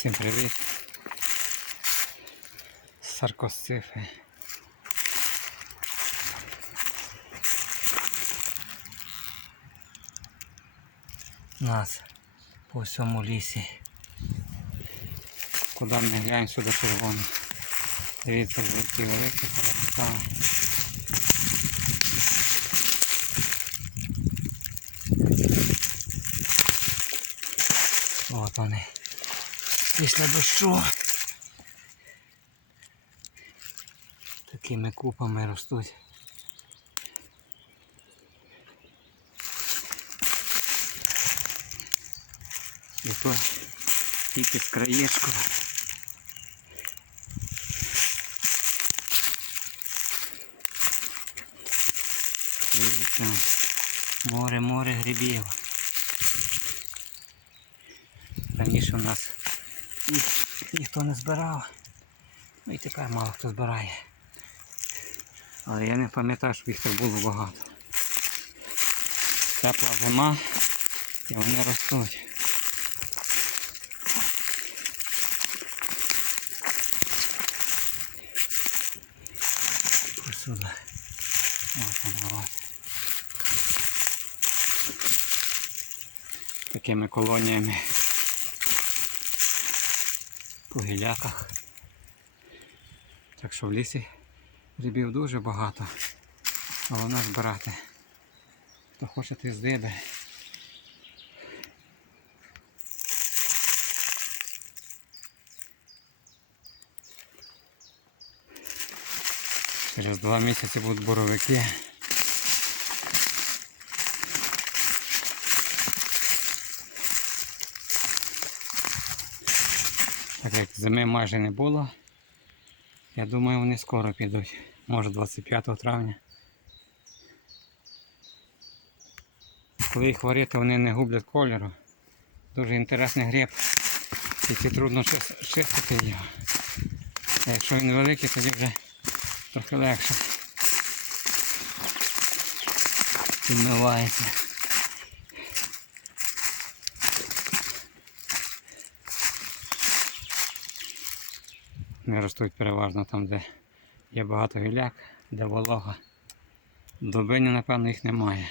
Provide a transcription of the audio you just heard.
Всім привіт. Саркосцифи. Нас по всьому лісі. Куди не глянь сюди червоно. Дивіться, які великі повертали. От вони. Після дощу. Такими купами ростуть. І то тільки з. Дивіться, Море, море грибів. Раніше у нас їх ніхто не збирав. Ну і тепер мало хто збирає. Але я не пам'ятаю, що їх так було багато. Тепла зима і вони ростуть. Ось сюди. Ось воно. ось. Такими колоніями по гіляках. Так що в лісі грибів дуже багато. Головне збирати. Хто хоче ти здибе. Через два місяці будуть боровики. Так як зими майже не було, я думаю, вони скоро підуть. Може 25 травня. Коли їх варити, вони не гублять кольору. Дуже інтересний гриб. Тільки трудно чистити його. А якщо він великий, тоді вже трохи легше. Відмивається. Вони ростуть переважно там, де є багато гіляк, де волога. Добині, напевно, їх немає.